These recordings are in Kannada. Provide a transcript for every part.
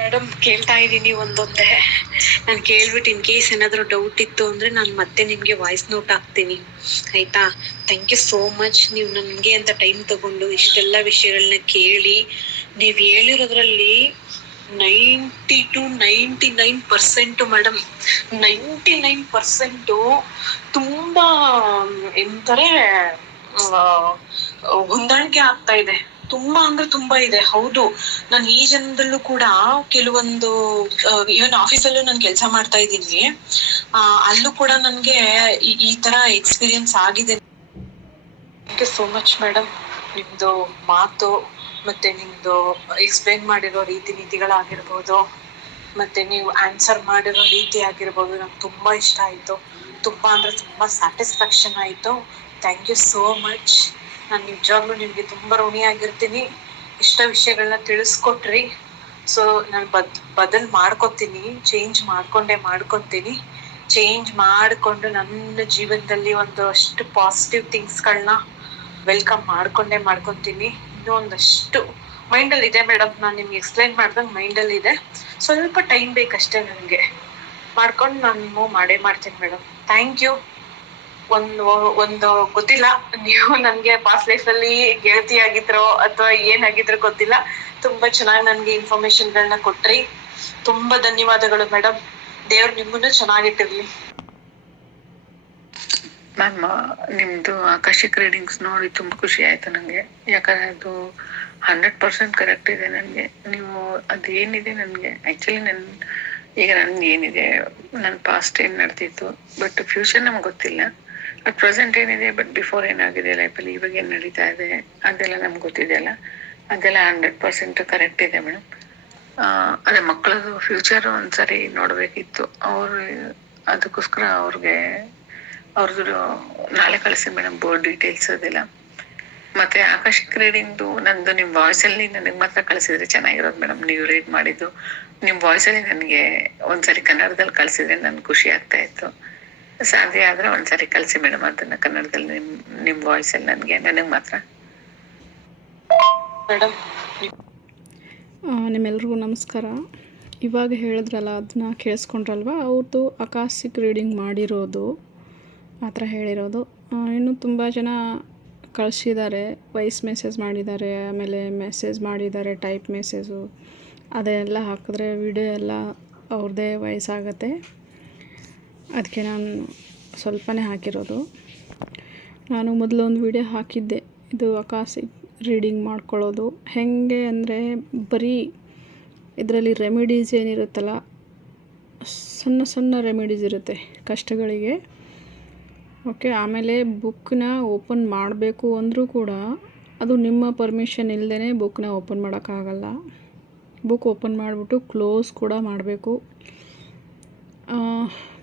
ಮೇಡಮ್ ಕೇಳ್ತಾ ಇದ್ದೀನಿ ಒಂದೊಂದೇ. ನಾನು ಕೇಳ್ಬಿಟ್ಟು ಇನ್ ಕೇಸ್ ಏನಾದರೂ ಡೌಟ್ ಇತ್ತು ಅಂದರೆ ನಾನು ಮತ್ತೆ ನಿಮಗೆ ವಾಯ್ಸ್ ನೋಟ್ ಹಾಕ್ತೀನಿ, ಆಯಿತಾ? Thank you so much. ನೀವು ನನಗೆ ಅಂತ ಟೈಮ್ ತಗೊಂಡು ಇಷ್ಟೆಲ್ಲ ವಿಷಯಗಳನ್ನ ಕೇಳಿ ನೀವು ಹೇಳಿರೋದ್ರಲ್ಲಿ 90 to 99% ಮೇಡಮ್, 99% ತುಂಬ ಎಂತಾರೆ ಹೊಂದಾಣಿಕೆ ಆಗ್ತಾ ಇದೆ. ತುಂಬಾ ಅಂದ್ರೆ ತುಂಬಾ ಇದೆ. ಹೌದು, ನಾನು ಈ ಜನ್ಮದಲ್ಲೂ ಕೂಡ ಕೆಲವೊಂದು ಈವನ್ ಆಫೀಸಲ್ಲೂ ನಾನು ಕೆಲಸ ಮಾಡ್ತಾ ಇದ್ದೀನಿ, ಅಲ್ಲೂ ಕೂಡ ನನ್ಗೆ ಈ ತರ ಎಕ್ಸ್ಪೀರಿಯನ್ಸ್ ಆಗಿದೆ. Thank you so much madam. ನಿಮ್ದು ಮಾತು ಮತ್ತೆ ನಿಮ್ದು ಎಕ್ಸ್ಪ್ಲೈನ್ ಮಾಡಿರೋ ರೀತಿ ನೀತಿಗಳಾಗಿರ್ಬೋದು, ಮತ್ತೆ ನೀವು ಆನ್ಸರ್ ಮಾಡಿರೋ ರೀತಿ ಆಗಿರ್ಬೋದು, ನಂಗೆ ತುಂಬಾ ಇಷ್ಟ ಆಯ್ತು. ತುಂಬಾ ಅಂದ್ರೆ ತುಂಬಾ ಸ್ಯಾಟಿಸ್ಫ್ಯಾಕ್ಷನ್ ಆಯ್ತು. Thank you so much. ನಾನು ನಿಜವಾಗ್ಲೂ ನಿಮ್ಗೆ ತುಂಬಾ ಋಣಿಯಾಗಿರ್ತೀನಿ. ಇಷ್ಟ ವಿಷಯಗಳನ್ನ ತಿಳಿಸ್ಕೊಟ್ರಿ. ಸೊ ನಾನು ಬದಲ್ ಮಾಡ್ಕೊತೀನಿ, ಚೇಂಜ್ ಮಾಡ್ಕೊಂತೀನಿ. ಚೇಂಜ್ ಮಾಡಿಕೊಂಡು ನನ್ನ ಜೀವನದಲ್ಲಿ ಒಂದಷ್ಟು ಪಾಸಿಟಿವ್ ಥಿಂಗ್ಸ್ಗಳನ್ನ ವೆಲ್ಕಮ್ ಮಾಡ್ಕೊಂತೀನಿ. ಇನ್ನೂ ಒಂದಷ್ಟು ಮೈಂಡಲ್ಲಿ ಇದೆ ಮೇಡಮ್, ನಾನು ನಿಮ್ಗೆ ಎಕ್ಸ್ಪ್ಲೈನ್ ಮಾಡ್ದಂಗೆ ಮೈಂಡಲ್ಲಿ ಇದೆ. ಸ್ವಲ್ಪ ಟೈಮ್ ಬೇಕಷ್ಟೇ ನನಗೆ, ಮಾಡ್ಕೊಂಡು ನಾನು ಮಾಡೇ ಮಾಡ್ತೀನಿ ಮೇಡಮ್. Thank you. ಒಂದು ಗೊತ್ತಿಲ್ಲ, ನೀವು ನನಗೆ ಪಾಸ್ಟ್ ಲೈಫಲ್ಲಿ ಗೆಳತಿ ಆಗಿದ್ರೋ ಅಥವಾ ಏನಾಗಿದ್ರೋ ಗೊತ್ತಿಲ್ಲ, ತುಂಬಾ ಚೆನ್ನಾಗಿ ನನಗೆ ಇನ್ಫಾರ್ಮೇಶನ್ಗಳನ್ನ ಕೊಟ್ರಿ. ತುಂಬಾ ಧನ್ಯವಾದಗಳು ಮೇಡಮ್. ದೇವ್ರು ನಿಮ್ಮನ್ನು ಚೆನ್ನಾಗಿಟ್ಟಿರ್ಲಿ. ಮ್ಯಾಮ್, ನಿಮ್ಮದು ಆಕಾಶಿಕ್ ರೀಡಿಂಗ್ಸ್ ನೋಡಿ ತುಂಬ ಖುಷಿ ಆಯಿತು ನನಗೆ. ಯಾಕಂದರೆ ಅದು 100% ಕರೆಕ್ಟ್ ಇದೆ ನನಗೆ. ನೀವು ಅದೇನಿದೆ ನನಗೆ ಆ್ಯಕ್ಚುಲಿ ಈಗ ನನಗೆ ಏನಿದೆ, ನನ್ನ ಪಾಸ್ಟ್ ಏನು ನಡೆದಿತ್ತು, ಬಟ್ ಫ್ಯೂಚರ್ ನಮ್ಗೆ ಗೊತ್ತಿಲ್ಲ. ಬಟ್ ಪ್ರೆಸೆಂಟ್ ಏನಿದೆ, ಬಟ್ ಬಿಫೋರ್ ಏನಾಗಿದೆ ಲೈಫಲ್ಲಿ, ಇವಾಗ ಏನು ನಡೀತಾ ಇದೆ ಅದೆಲ್ಲ ನಮ್ಗೆ ಗೊತ್ತಿದೆಯಲ್ಲ, ಅದೆಲ್ಲ 100% ಕರೆಕ್ಟ್ ಇದೆ ಮೇಡಮ್. ಅದೇ ಮಕ್ಕಳದು ಫ್ಯೂಚರ್ ಒಂದ್ಸರಿ ನೋಡಬೇಕಿತ್ತು. ಅದಕ್ಕೋಸ್ಕರ ಅವ್ರದ್ದು ನಾಳೆ ಕಳಿಸಿ ಮೇಡಮ್, ಬೋರ್ಡ್ ಡೀಟೇಲ್ಸ್ ಅದೆಲ್ಲ. ಮತ್ತೆ ಆಕಾಶಿಕ್ ರೀಡಿಂಗ್ದು ನಂದು ನಿಮ್ಮ ವಾಯ್ಸಲ್ಲಿ ನನಗೆ ಮಾತ್ರ ಕಳಿಸಿದ್ರೆ ಚೆನ್ನಾಗಿರೋದು ಮೇಡಮ್. ನೀವು ರೀಡ್ ಮಾಡಿದ್ದು ನಿಮ್ಮ ವಾಯ್ಸಲ್ಲಿ ನನಗೆ ಒಂದ್ಸರಿ ಕನ್ನಡದಲ್ಲಿ ಕಳಿಸಿದ್ರೆ ನನ್ಗೆ ಖುಷಿ ಆಗ್ತಾ ಇತ್ತು. ಸಾಧ್ಯ ಆದ್ರೆ ಒಂದ್ಸರಿ ಕಳಿಸಿ ಮೇಡಮ್, ಅದನ್ನ ಕನ್ನಡದಲ್ಲಿ ನಿಮ್ಮ ವಾಯ್ಸಲ್ಲಿ ನನಗೆ ಮಾತ್ರ. ಮೇಡಮ್, ನಿಮ್ಮೆಲ್ರಿಗೂ ನಮಸ್ಕಾರ. ಇವಾಗ ಹೇಳಿದ್ರಲ್ಲ, ಅದನ್ನ ಕೇಳಿಸ್ಕೊಂಡ್ರಲ್ವ? ಅವ್ರದ್ದು ಆಕಾಶಿಕ್ ರೀಡಿಂಗ್ ಮಾಡಿರೋದು ಆ ಥರ ಹೇಳಿರೋದು. ಇನ್ನೂ ತುಂಬ ಜನ ಕಳಿಸಿದ್ದಾರೆ, ವಾಯ್ಸ್ ಮೆಸೇಜ್ ಮಾಡಿದ್ದಾರೆ, ಆಮೇಲೆ ಮೆಸೇಜ್ ಮಾಡಿದ್ದಾರೆ, ಟೈಪ್ ಮೆಸೇಜು. ಅದೆಲ್ಲ ಹಾಕಿದ್ರೆ ವಿಡಿಯೋ ಎಲ್ಲ ಅವ್ರದ್ದೇ ವಾಯ್ಸ್ ಆಗುತ್ತೆ. ಅದಕ್ಕೆ ನಾನು ಸ್ವಲ್ಪನೇ ಹಾಕಿರೋದು. ನಾನು ಮೊದಲೊಂದು ವಿಡಿಯೋ ಹಾಕಿದ್ದೆ, ಇದು ಆಕಾಶಿಕ್ ರೀಡಿಂಗ್ ಮಾಡ್ಕೊಳ್ಳೋದು ಹೇಗೆ ಅಂದರೆ, ಬರೀ ಇದರಲ್ಲಿ ರೆಮಿಡೀಸ್ ಏನಿರುತ್ತಲ್ಲ, ಸಣ್ಣ ಸಣ್ಣ ರೆಮಿಡೀಸ್ ಇರುತ್ತೆ ಕಷ್ಟಗಳಿಗೆ. ಓಕೆ, ಆಮೇಲೆ ಬುಕ್ನ ಓಪನ್ ಮಾಡಬೇಕು ಅಂದರೂ ಕೂಡ ಅದು ನಿಮ್ಮ ಪರ್ಮಿಷನ್ ಇಲ್ಲದೇ ಬುಕ್ನ ಓಪನ್ ಮಾಡೋಕ್ಕಾಗಲ್ಲ. ಬುಕ್ ಓಪನ್ ಮಾಡಿಬಿಟ್ಟು ಕ್ಲೋಸ್ ಕೂಡ ಮಾಡಬೇಕು.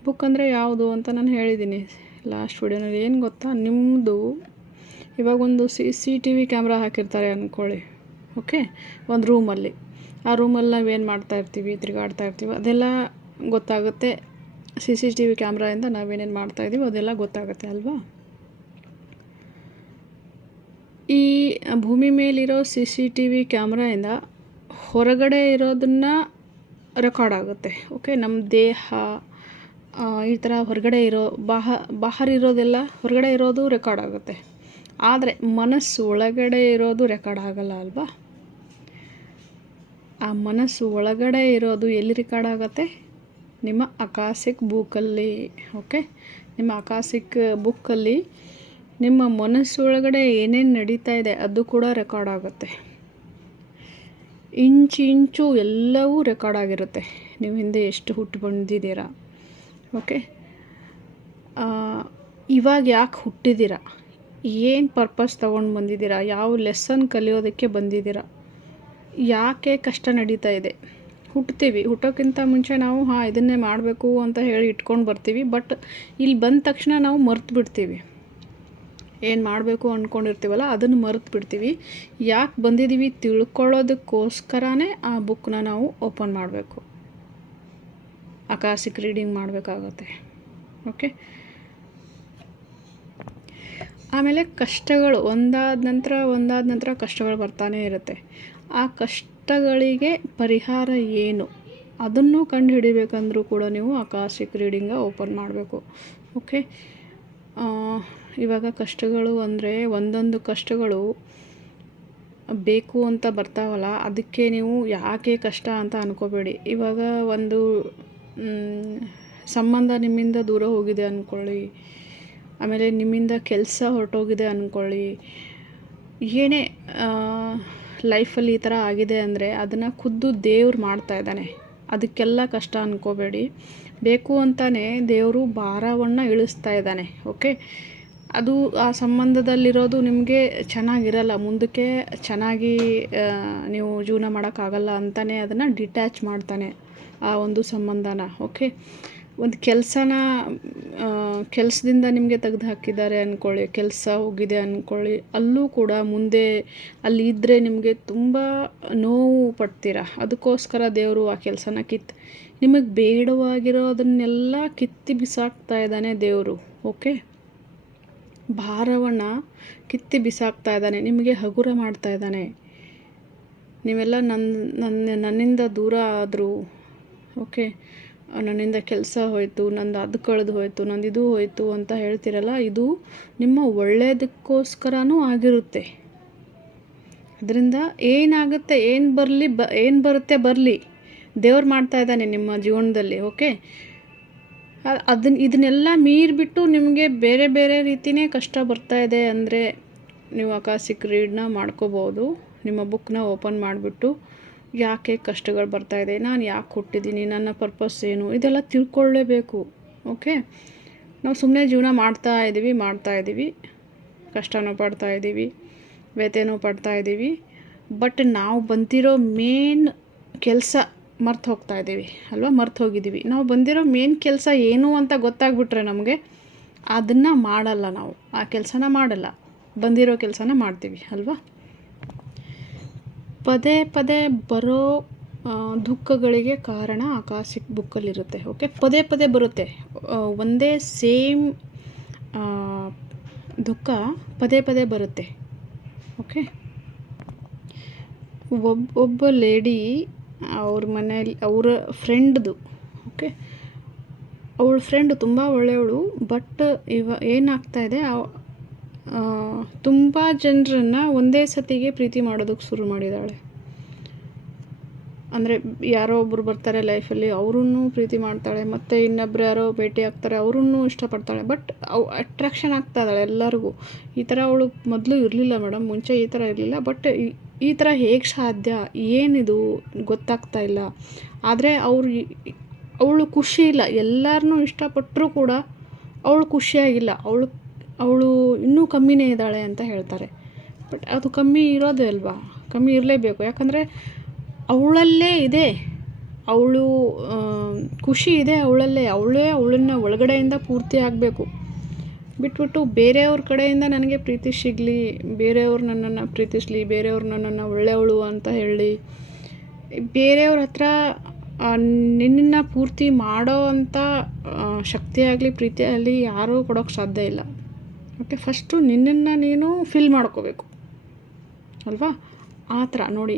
ಬುಕ್ ಅಂದರೆ ಯಾವುದು ಅಂತ ನಾನು ಹೇಳಿದ್ದೀನಿ ಲಾಸ್ಟ್ ವಿಡಿಯೋನಲ್ಲಿ. ಏನು ಗೊತ್ತಾ, ನಿಮ್ಮದು ಇವಾಗ ಒಂದು CCTV ಕ್ಯಾಮ್ರಾ ಹಾಕಿರ್ತಾರೆ ಅಂದ್ಕೊಳ್ಳಿ. ಓಕೆ, ಒಂದು ರೂಮಲ್ಲಿ, ಆ ರೂಮಲ್ಲಿ ನಾವೇನು ಮಾಡ್ತಾಯಿರ್ತೀವಿ, ತಿರುಗಾಡ್ತಾ ಇರ್ತೀವಿ, ಅದೆಲ್ಲ ಗೊತ್ತಾಗುತ್ತೆ. CCTV ಕ್ಯಾಮ್ರಾಯಿಂದ ನಾವೇನೇನು ಮಾಡ್ತಾಯಿದ್ದೀವಿ ಅದೆಲ್ಲ ಗೊತ್ತಾಗುತ್ತೆ ಅಲ್ವಾ? ಈ ಭೂಮಿ ಮೇಲಿರೋ CCTV ಕ್ಯಾಮ್ರಾಯಿಂದ ಹೊರಗಡೆ ಇರೋದನ್ನು ರೆಕಾರ್ಡ್ ಆಗುತ್ತೆ. ಓಕೆ, ನಮ್ಮ ದೇಹ ಈ ಥರ ಹೊರಗಡೆ ಇರೋ ಬಾಹರ್ ಇರೋದೆಲ್ಲ, ಹೊರಗಡೆ ಇರೋದು ರೆಕಾರ್ಡ್ ಆಗುತ್ತೆ. ಆದರೆ ಮನಸ್ಸು ಒಳಗಡೆ ಇರೋದು ರೆಕಾರ್ಡ್ ಆಗಲ್ಲ ಅಲ್ವಾ? ಆ ಮನಸ್ಸು ಒಳಗಡೆ ಇರೋದು ಎಲ್ಲಿ ರೆಕಾರ್ಡ್ ಆಗುತ್ತೆ? ನಿಮ್ಮ ಆಕಾಶಿಕ್ ಬುಕ್ಕಲ್ಲಿ. ಓಕೆ, ನಿಮ್ಮ ಆಕಾಶಿಕ್ ಬುಕ್ಕಲ್ಲಿ ನಿಮ್ಮ ಮನಸ್ಸು ಒಳಗಡೆ ಏನೇನು ನಡೀತಾ ಇದೆ ಅದು ಕೂಡ ರೆಕಾರ್ಡ್ ಆಗುತ್ತೆ. ಇಂಚು ಎಲ್ಲವೂ ರೆಕಾರ್ಡ್ ಆಗಿರುತ್ತೆ. ನೀವು ಹಿಂದೆ ಎಷ್ಟು ಹುಟ್ಟು ಬಂದಿದ್ದೀರಾ, ಓಕೆ, ಇವಾಗ ಯಾಕೆ ಹುಟ್ಟಿದ್ದೀರಾ, ಏನು ಪರ್ಪಸ್ ತೊಗೊಂಡು ಬಂದಿದ್ದೀರಾ, ಯಾವ ಲೆಸನ್ ಕಲಿಯೋದಕ್ಕೆ ಬಂದಿದ್ದೀರಾ, ಯಾಕೆ ಕಷ್ಟ ನಡೀತಾ ಇದೆ. ಹುಟ್ಟೋಕ್ಕಿಂತ ಮುಂಚೆ ನಾವು ಇದನ್ನೇ ಮಾಡಬೇಕು ಅಂತ ಹೇಳಿ ಇಟ್ಕೊಂಡು ಬರ್ತೀವಿ. ಬಟ್ ಇಲ್ಲಿ ಬಂದ ತಕ್ಷಣ ನಾವು ಮರ್ತು ಬಿಡ್ತೀವಿ. ಏನು ಮಾಡಬೇಕು ಅಂದ್ಕೊಂಡಿರ್ತೀವಲ್ಲ ಅದನ್ನು ಮರೆತು ಬಿಡ್ತೀವಿ. ಯಾಕೆ ಬಂದಿದ್ದೀವಿ ತಿಳ್ಕೊಳ್ಳೋದಕ್ಕೋಸ್ಕರನೇ ಆ ಬುಕ್ನ ನಾವು ಓಪನ್ ಮಾಡಬೇಕು, ಆಕಾಶಿಕ್ ರೀಡಿಂಗ್ ಮಾಡಬೇಕಾಗತ್ತೆ. ಓಕೆ, ಆಮೇಲೆ ಕಷ್ಟಗಳು ಒಂದಾದ ನಂತರ ಕಷ್ಟಗಳು ಬರ್ತಾನೇ ಇರುತ್ತೆ. ಆ ಕಷ್ಟಗಳಿಗೆ ಪರಿಹಾರ ಏನು ಅದನ್ನು ಕಂಡು ಹಿಡಿಬೇಕಂದ್ರೂ ಕೂಡ ನೀವು ಆಕಾಶಿಕ್ ರೀಡಿಂಗ ಓಪನ್ ಮಾಡಬೇಕು. ಓಕೆ, ಇವಾಗ ಕಷ್ಟಗಳು ಅಂದರೆ ಒಂದೊಂದು ಕಷ್ಟಗಳು ಬೇಕು ಅಂತ ಬರ್ತಾವಲ್ಲ, ಅದಕ್ಕೆ ನೀವು ಯಾಕೆ ಕಷ್ಟ ಅಂತ ಅನ್ಕೋಬೇಡಿ. ಇವಾಗ ಒಂದು ಸಂಬಂಧ ನಿಮ್ಮಿಂದ ದೂರ ಹೋಗಿದೆ ಅಂದ್ಕೊಳ್ಳಿ, ಆಮೇಲೆ ನಿಮ್ಮಿಂದ ಕೆಲಸ ಹೊರಟೋಗಿದೆ ಅಂದ್ಕೊಳ್ಳಿ, ಏನೇ ಲೈಫಲ್ಲಿ ಈ ಥರ ಆಗಿದೆ ಅಂದರೆ ಅದನ್ನು ಖುದ್ದು ದೇವ್ರು ಮಾಡ್ತಾಯಿದ್ದಾನೆ. ಅದಕ್ಕೆಲ್ಲ ಕಷ್ಟ ಅಂದ್ಕೋಬೇಡಿ. ಬೇಕು ಅಂತಲೇ ದೇವರು ಭಾರವನ್ನು ಇಳಿಸ್ತಾ ಇದ್ದಾನೆ. ಓಕೆ, ಅದು ಆ ಸಂಬಂಧದಲ್ಲಿರೋದು ನಿಮಗೆ ಚೆನ್ನಾಗಿರಲ್ಲ, ಮುಂದಕ್ಕೆ ಚೆನ್ನಾಗಿ ನೀವು ಜೀವನ ಮಾಡೋಕ್ಕಾಗಲ್ಲ ಅಂತಲೇ ಅದನ್ನು ಡಿಟ್ಯಾಚ್ ಮಾಡ್ತಾನೆ ಆ ಒಂದು ಸಂಬಂಧನ. ಓಕೆ, ಒಂದು ಕೆಲಸದಿಂದ ನಿಮಗೆ ತೆಗೆದು ಹಾಕಿದ್ದಾರೆ ಅಂದ್ಕೊಳ್ಳಿ, ಕೆಲಸ ಹೋಗಿದೆ ಅಂದ್ಕೊಳ್ಳಿ, ಅಲ್ಲೂ ಕೂಡ ಮುಂದೆ ಅಲ್ಲಿ ಇದ್ದರೆ ನಿಮಗೆ ತುಂಬ ನೋವು ಪಡ್ತೀರ. ಅದಕ್ಕೋಸ್ಕರ ದೇವರು ಆ ಕೆಲಸನ ನಿಮಗೆ ಬೇಡವಾಗಿರೋದನ್ನೆಲ್ಲ ಕಿತ್ತಿ ಬಿಸಾಕ್ತಾ ಇದ್ದಾನೆ ದೇವರು. ಓಕೆ, ಭಾರವನ್ನು ಕಿತ್ತಿ ಬಿಸಾಕ್ತಾ ಇದ್ದಾನೆ, ನಿಮಗೆ ಹಗುರ ಮಾಡ್ತಾ ಇದ್ದಾನೆ. ನೀವೆಲ್ಲ ನನ್ನಿಂದ ದೂರ ಆದರು, ಓಕೆ, ನನ್ನಿಂದ ಕೆಲಸ ಹೋಯಿತು, ನಂದು ಅದು ಕಳೆದು ಹೋಯಿತು, ನಂದು ಇದು ಹೋಯಿತು ಅಂತ ಹೇಳ್ತೀರಲ್ಲ, ಇದು ನಿಮ್ಮ ಒಳ್ಳೆಯದಕ್ಕೋಸ್ಕರನೂ ಆಗಿರುತ್ತೆ. ಅದರಿಂದ ಏನಾಗುತ್ತೆ, ಏನು ಬರುತ್ತೆ ಬರಲಿ, ದೇವ್ರು ಮಾಡ್ತಾ ಇದ್ದಾನೆ ನಿಮ್ಮ ಜೀವನದಲ್ಲಿ. ಓಕೆ, ಇದನ್ನೆಲ್ಲ ಮೀರಿಬಿಟ್ಟು ನಿಮಗೆ ಬೇರೆ ಬೇರೆ ರೀತಿಯೇ ಕಷ್ಟ ಬರ್ತಾ ಇದೆ ಅಂದರೆ ನೀವು ಆಕಾಶಿಕ್ ರೀಡ್ನ ಮಾಡ್ಕೋಬೋದು. ನಿಮ್ಮ ಬುಕ್ನ ಓಪನ್ ಮಾಡಿಬಿಟ್ಟು ಯಾಕೆ ಕಷ್ಟಗಳು ಬರ್ತಾಯಿದೆ, ನಾನು ಯಾಕೆ ಹುಟ್ಟಿದ್ದೀನಿ, ನನ್ನ ಪರ್ಪಸ್ ಏನು, ಇದೆಲ್ಲ ತಿಳ್ಕೊಳ್ಳೇಬೇಕು. ಓಕೆ, ನಾವು ಸುಮ್ಮನೆ ಜೀವನ ಮಾಡ್ತಾ ಇದ್ದೀವಿ, ಕಷ್ಟನೂ ಪಡ್ತಾಯಿದ್ದೀವಿ, ವ್ಯಥೆನೂ ಪಡ್ತಾಯಿದ್ದೀವಿ, ಬಟ್ ನಾವು ಬಂದಿರೋ ಮೇನ್ ಕೆಲಸ ಮರ್ತು ಹೋಗಿದ್ದೀವಿ. ನಾವು ಬಂದಿರೋ ಮೇನ್ ಕೆಲಸ ಏನು ಅಂತ ಗೊತ್ತಾಗ್ಬಿಟ್ರೆ ನಮಗೆ ಅದನ್ನು ಮಾಡಲ್ಲ, ನಾವು ಆ ಕೆಲಸನ ಮಾಡಲ್ಲ, ಬಂದಿರೋ ಕೆಲಸನ ಮಾಡ್ತೀವಿ ಅಲ್ವಾ. ಪದೇ ಪದೇ ಬರೋ ದುಃಖಗಳಿಗೆ ಕಾರಣ ಆಕಾಶಿಕ್ ಬುಕ್ಕಲ್ಲಿರುತ್ತೆ. ಓಕೆ, ಪದೇ ಪದೇ ಬರುತ್ತೆ, ಒಂದೇ ಸೇಮ್ ದುಃಖ ಪದೇ ಪದೇ ಬರುತ್ತೆ. ಓಕೆ, ಒಬ್ಬ ಲೇಡಿ ಅವ್ರ ಮನೇಲಿ ಅವರ ಫ್ರೆಂಡ್ದು, ಓಕೆ, ಅವಳ ಫ್ರೆಂಡು ತುಂಬ ಒಳ್ಳೆಯವಳು, ಬಟ್ ಏನಾಗ್ತಾಯಿದೆ, ತುಂಬ ಜನರನ್ನು ಒಂದೇ ಸತಿಗೆ ಪ್ರೀತಿ ಮಾಡೋದಕ್ಕೆ ಶುರು ಮಾಡಿದ್ದಾಳೆ. ಅಂದರೆ ಯಾರೋ ಒಬ್ಬರು ಬರ್ತಾರೆ ಲೈಫಲ್ಲಿ, ಅವರನ್ನು ಪ್ರೀತಿ ಮಾಡ್ತಾಳೆ, ಮತ್ತು ಇನ್ನೊಬ್ರು ಯಾರೋ ಭೇಟಿ ಆಗ್ತಾರೆ, ಅವರನ್ನು ಇಷ್ಟಪಡ್ತಾಳೆ, ಬಟ್ ಅಟ್ರಾಕ್ಷನ್ ಆಗ್ತಾ ಇದ್ದಾಳೆ ಎಲ್ಲರಿಗೂ. ಈ ಥರ ಅವಳು ಮೊದಲು ಇರಲಿಲ್ಲ ಮೇಡಮ್, ಮುಂಚೆ ಈ ಥರ ಇರಲಿಲ್ಲ, ಬಟ್ ಈ ಥರ ಹೇಗೆ ಸಾಧ್ಯ, ಏನಿದು ಗೊತ್ತಾಗ್ತಾ ಇಲ್ಲ. ಆದರೆ ಅವಳು ಖುಷಿ ಇಲ್ಲ, ಎಲ್ಲರನ್ನೂ ಇಷ್ಟಪಟ್ಟರೂ ಕೂಡ ಅವಳು ಖುಷಿಯಾಗಿಲ್ಲ, ಅವಳು ಇನ್ನೂ ಕಮ್ಮಿನೇ ಇದ್ದಾಳೆ ಅಂತ ಹೇಳ್ತಾರೆ. ಬಟ್ ಅದು ಕಮ್ಮಿ ಇರೋದೇ ಅಲ್ವಾ, ಕಮ್ಮಿ ಇರಲೇಬೇಕು, ಯಾಕಂದರೆ ಅವಳಲ್ಲೇ ಇದೆ, ಅವಳು ಖುಷಿ ಇದೆ ಅವಳನ್ನು ಒಳಗಡೆಯಿಂದ ಪೂರ್ತಿ ಆಗಬೇಕು. ಬಿಟ್ಬಿಟ್ಟು ಬೇರೆಯವ್ರ ಕಡೆಯಿಂದ ನನಗೆ ಪ್ರೀತಿ ಸಿಗಲಿ, ಬೇರೆಯವ್ರು ನನ್ನನ್ನು ಪ್ರೀತಿಸಲಿ, ಬೇರೆಯವ್ರು ನನ್ನನ್ನು ಒಳ್ಳೆಯವಳು ಅಂತ ಹೇಳಿ ಬೇರೆಯವ್ರ ಹತ್ರ ನಿನ್ನನ್ನು ಪೂರ್ತಿ ಮಾಡೋ ಅಂಥ ಶಕ್ತಿಯಾಗಲಿ ಪ್ರೀತಿಯಾಗಲಿ ಯಾರೂ ಕೊಡೋಕ್ಕೆ ಸಾಧ್ಯ ಇಲ್ಲ. ಓಕೆ, ಫಸ್ಟು ನಿನ್ನನ್ನು ನೀನು ಫಿಲ್ ಮಾಡ್ಕೋಬೇಕು ಅಲ್ವಾ. ಆ ಥರ ನೋಡಿ,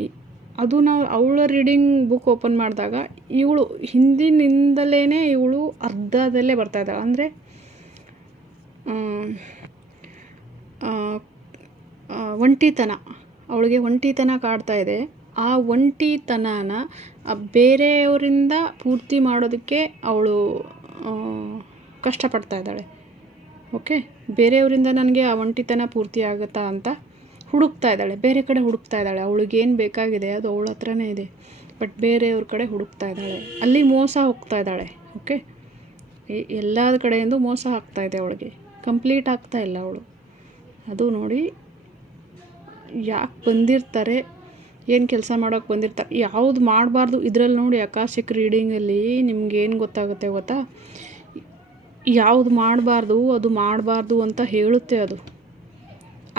ಅದು ನಾವು ಅವಳ ರೀಡಿಂಗ್ ಬುಕ್ ಓಪನ್ ಮಾಡಿದಾಗ ಇವಳು ಹಿಂದಿನಿಂದಲೇ ಇವಳು ಅರ್ಧದಲ್ಲೇ ಬರ್ತಾಯಿದ್ದಾಳೆ. ಅಂದರೆ ಒಂಟಿತನ, ಅವಳಿಗೆ ಒಂಟಿತನ ಕಾಡ್ತಾ ಇದೆ. ಆ ಒಂಟಿತನನ ಬೇರೆಯವರಿಂದ ಪೂರ್ತಿ ಮಾಡೋದಕ್ಕೆ ಅವಳು ಕಷ್ಟಪಡ್ತಾ ಇದ್ದಾಳೆ. ಓಕೆ, ಬೇರೆಯವರಿಂದ ನನಗೆ ಆ ಒಂಟಿತನ ಪೂರ್ತಿ ಆಗುತ್ತಾ ಅಂತ ಹುಡುಕ್ತಾ ಇದ್ದಾಳೆ, ಬೇರೆ ಕಡೆ ಹುಡುಕ್ತಾ ಇದ್ದಾಳೆ. ಅವಳಿಗೇನು ಬೇಕಾಗಿದೆ ಅದು ಅವಳ ಹತ್ರನೇ ಇದೆ, ಬಟ್ ಬೇರೆಯವ್ರ ಕಡೆ ಹುಡುಕ್ತಾ ಇದ್ದಾಳೆ, ಅಲ್ಲಿ ಮೋಸ ಹೋಗ್ತಾ ಇದ್ದಾಳೆ. ಓಕೆ, ಎಲ್ಲ ಕಡೆಯಿಂದ ಮೋಸ ಆಗ್ತಾ ಇದೆ ಅವಳಿಗೆ, ಕಂಪ್ಲೀಟ್ ಆಗ್ತಾ ಇಲ್ಲ ಅವಳು. ಅದು ನೋಡಿ, ಯಾಕೆ ಬಂದಿರ್ತಾರೆ, ಏನು ಕೆಲಸ ಮಾಡೋಕ್ಕೆ ಬಂದಿರ್ತಾರೆ, ಯಾವುದು ಮಾಡಬಾರ್ದು. ಇದರಲ್ಲಿ ನೋಡಿ ಆಕಾಶಿಕ್ ರೀಡಿಂಗಲ್ಲಿ ನಿಮ್ಗೇನು ಗೊತ್ತಾಗುತ್ತೆ ಗೊತ್ತಾ, ಯಾವುದು ಮಾಡಬಾರ್ದು ಅದು ಮಾಡಬಾರ್ದು ಅಂತ ಹೇಳುತ್ತೆ ಅದು.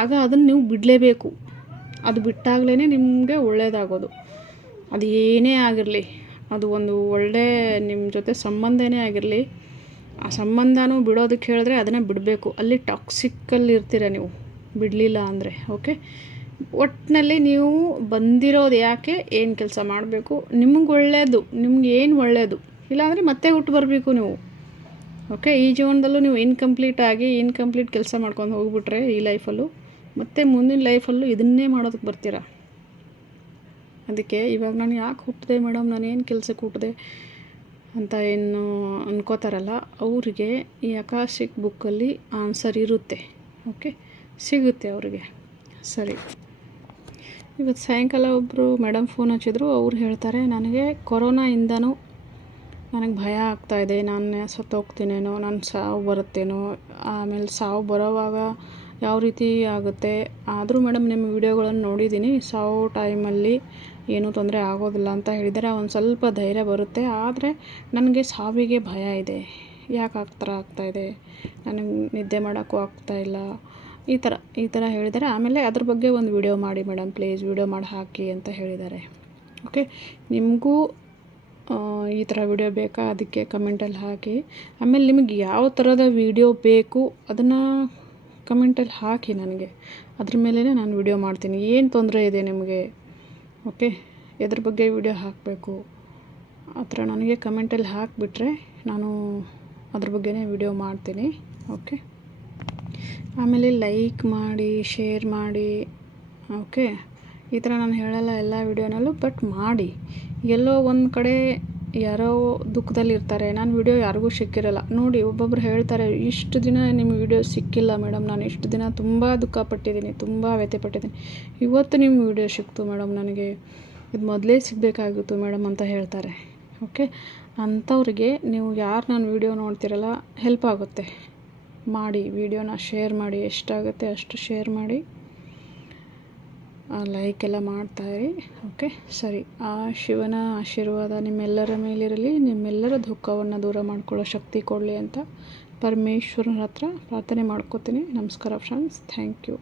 ಆಗ ಅದನ್ನು ನೀವು ಬಿಡಲೇಬೇಕು, ಅದು ಬಿಟ್ಟಾಗಲೇ ನಿಮಗೆ ಒಳ್ಳೆಯದಾಗೋದು. ಅದು ಏನೇ ಆಗಿರಲಿ, ಅದು ಒಂದು ಒಳ್ಳೆ ನಿಮ್ಮ ಜೊತೆ ಸಂಬಂಧನೇ ಆಗಿರಲಿ, ಆ ಸಂಬಂಧನೂ ಬಿಡೋದಕ್ಕೆ ಹೇಳಿದ್ರೆ ಅದನ್ನು ಬಿಡಬೇಕು. ಅಲ್ಲಿ ಟಾಕ್ಸಿಕ್ಕಲ್ಲಿ ಇರ್ತೀರ ನೀವು ಬಿಡಲಿಲ್ಲ ಅಂದರೆ. ಓಕೆ, ಒಟ್ಟಿನಲ್ಲಿ ನೀವು ಬಂದಿರೋದು ಯಾಕೆ, ಏನು ಕೆಲಸ ಮಾಡಬೇಕು, ನಿಮ್ಗೆ ಒಳ್ಳೆಯದು, ನಿಮ್ಗೆ ಏನು ಒಳ್ಳೆಯದು, ಇಲ್ಲಾಂದರೆ ಮತ್ತೆ ಹುಟ್ಟು ಬರಬೇಕು ನೀವು. ಓಕೆ, ಈ ಜೀವನದಲ್ಲೂ ನೀವು ಇನ್ಕಂಪ್ಲೀಟ್ ಕೆಲಸ ಮಾಡ್ಕೊಂಡು ಹೋಗ್ಬಿಟ್ರೆ ಈ ಲೈಫಲ್ಲೂ ಮತ್ತು ಮುಂದಿನ ಲೈಫಲ್ಲೂ ಇದನ್ನೇ ಮಾಡೋದಕ್ಕೆ ಬರ್ತೀರಾ. ಅದಕ್ಕೆ ಇವಾಗ ನಾನು ಯಾಕೆ ಹುಟ್ಟಿದೆ ಮೇಡಮ್, ನಾನು ಏನು ಕೆಲಸಕ್ಕೆ ಹುಟ್ಟಿದೆ ಅಂತ ಏನು ಅನ್ಕೋತಾರಲ್ಲ, ಅವರಿಗೆ ಈ ಅಕಾಶಿಕ್ ಬುಕ್ಕಲ್ಲಿ ಆನ್ಸರ್ ಇರುತ್ತೆ. ಓಕೆ, ಸಿಗುತ್ತೆ ಅವರಿಗೆ. ಸರಿ, ಇವತ್ತು ಸಾಯಂಕಾಲ ಒಬ್ಬರು ಮೇಡಮ್ ಫೋನ್ ಹಚ್ಚಿದ್ರು. ಅವ್ರು ಹೇಳ್ತಾರೆ, ನನಗೆ ಕೊರೋನಾಯಿಂದನೂ ನನಗೆ ಭಯ ಆಗ್ತಾಯಿದೆ, ನಾನು ಸತ್ತೋಗ್ತೀನೇನೋ, ನನ್ನ ಸಾವು ಬರುತ್ತೇನೋ, ಆಮೇಲೆ ಸಾವು ಬರೋವಾಗ ಯಾವ ರೀತಿ ಆಗುತ್ತೆ. ಆದರೂ ಮೇಡಮ್ ನಿಮ್ಮ ವಿಡಿಯೋಗಳನ್ನು ನೋಡಿದ್ದೀನಿ, ಸಾವು ಟೈಮಲ್ಲಿ ಏನೂ ತೊಂದರೆ ಆಗೋದಿಲ್ಲ ಅಂತ ಹೇಳಿದರೆ ಒಂದು ಸ್ವಲ್ಪ ಧೈರ್ಯ ಬರುತ್ತೆ. ಆದರೆ ನನಗೆ ಸಾವಿಗೆ ಭಯ ಇದೆ, ಯಾಕೆ ಆಗ್ತಾಯಿದೆ, ನನಗೆ ನಿದ್ದೆ ಮಾಡೋಕ್ಕೂ ಆಗ್ತಾಯಿಲ್ಲ, ಈ ಥರ ಹೇಳಿದ್ದಾರೆ. ಆಮೇಲೆ ಅದ್ರ ಬಗ್ಗೆ ಒಂದು ವಿಡಿಯೋ ಮಾಡಿ ಮೇಡಮ್ ಪ್ಲೀಸ್, ವಿಡಿಯೋ ಮಾಡಿ ಹಾಕಿ ಅಂತ ಹೇಳಿದ್ದಾರೆ. ಓಕೆ, ನಿಮಗೂ ಈ ಥರ ವಿಡಿಯೋ ಬೇಕಾ, ಅದಕ್ಕೆ ಕಮೆಂಟಲ್ಲಿ ಹಾಕಿ. ಆಮೇಲೆ ನಿಮಗೆ ಯಾವ ಥರದ ವಿಡಿಯೋ ಬೇಕು ಅದನ್ನು ಕಮೆಂಟಲ್ಲಿ ಹಾಕಿ ನನಗೆ, ಅದ್ರ ಮೇಲೇ ನಾನು ವಿಡಿಯೋ ಮಾಡ್ತೀನಿ. ಏನು ತೊಂದರೆ ಇದೆ ನಿಮಗೆ, ಓಕೆ, ಎದ್ರ ಬಗ್ಗೆ ವಿಡಿಯೋ ಹಾಕಬೇಕು ಆ ಥರ ನನಗೆ ಕಮೆಂಟಲ್ಲಿ ಹಾಕಿಬಿಟ್ರೆ ನಾನು ಅದ್ರ ಬಗ್ಗೆನೇ ವಿಡಿಯೋ ಮಾಡ್ತೀನಿ. ಓಕೆ, ಆಮೇಲೆ ಲೈಕ್ ಮಾಡಿ, ಶೇರ್ ಮಾಡಿ. ಓಕೆ, ಈ ಥರ ನಾನು ಹೇಳಲ್ಲ ಎಲ್ಲ ವಿಡಿಯೋನಲ್ಲೂ, ಬಟ್ ಮಾಡಿ. ಎಲ್ಲೋ ಒಂದು ಕಡೆ ಯಾರೋ ದುಃಖದಲ್ಲಿರ್ತಾರೆ, ನಾನು ವಿಡಿಯೋ ಯಾರಿಗೂ ಸಿಕ್ಕಿರಲ್ಲ ನೋಡಿ. ಒಬ್ಬೊಬ್ರು ಹೇಳ್ತಾರೆ, ಇಷ್ಟು ದಿನ ನಿಮ್ಮ ವಿಡಿಯೋ ಸಿಕ್ಕಿಲ್ಲ ಮೇಡಮ್, ನಾನು ಇಷ್ಟು ದಿನ ತುಂಬ ದುಃಖಪಟ್ಟಿದ್ದೀನಿ, ತುಂಬ ವ್ಯಥೆಪಟ್ಟಿದ್ದೀನಿ, ಇವತ್ತು ನಿಮ್ಮ ವಿಡಿಯೋ ಸಿಕ್ತು ಮೇಡಮ್, ನನಗೆ ಇದು ಮೊದಲೇ ಸಿಗಬೇಕಾಗಿತ್ತು ಮೇಡಮ್ ಅಂತ ಹೇಳ್ತಾರೆ. ಓಕೆ, ಅಂಥವ್ರಿಗೆ ನೀವು ಯಾರು ನನ್ನ ವಿಡಿಯೋ ನೋಡ್ತಿರಲ್ಲ ಹೆಲ್ಪ್ ಆಗುತ್ತೆ. ಮಾಡಿ, ವಿಡಿಯೋನ ಶೇರ್ ಮಾಡಿ, ಎಷ್ಟಾಗುತ್ತೆ ಅಷ್ಟು ಶೇರ್ ಮಾಡಿ, ಲೈಕ್ ಎಲ್ಲ ಮಾಡ್ತಾಯಿರಿ. ಓಕೆ, ಸರಿ, ಆ ಶಿವನ ಆಶೀರ್ವಾದ ನಿಮ್ಮೆಲ್ಲರ ಮೇಲಿರಲಿ, ನಿಮ್ಮೆಲ್ಲರ ದುಃಖವನ್ನು ದೂರ ಮಾಡ್ಕೊಳ್ಳೋ ಶಕ್ತಿ ಕೊಡಲಿ ಅಂತ ಪರಮೇಶ್ವರನ ಹತ್ರ ಪ್ರಾರ್ಥನೆ ಮಾಡ್ಕೋತೀನಿ. ನಮಸ್ಕಾರ ಫ್ರೆಂಡ್ಸ್, ಥ್ಯಾಂಕ್ ಯು.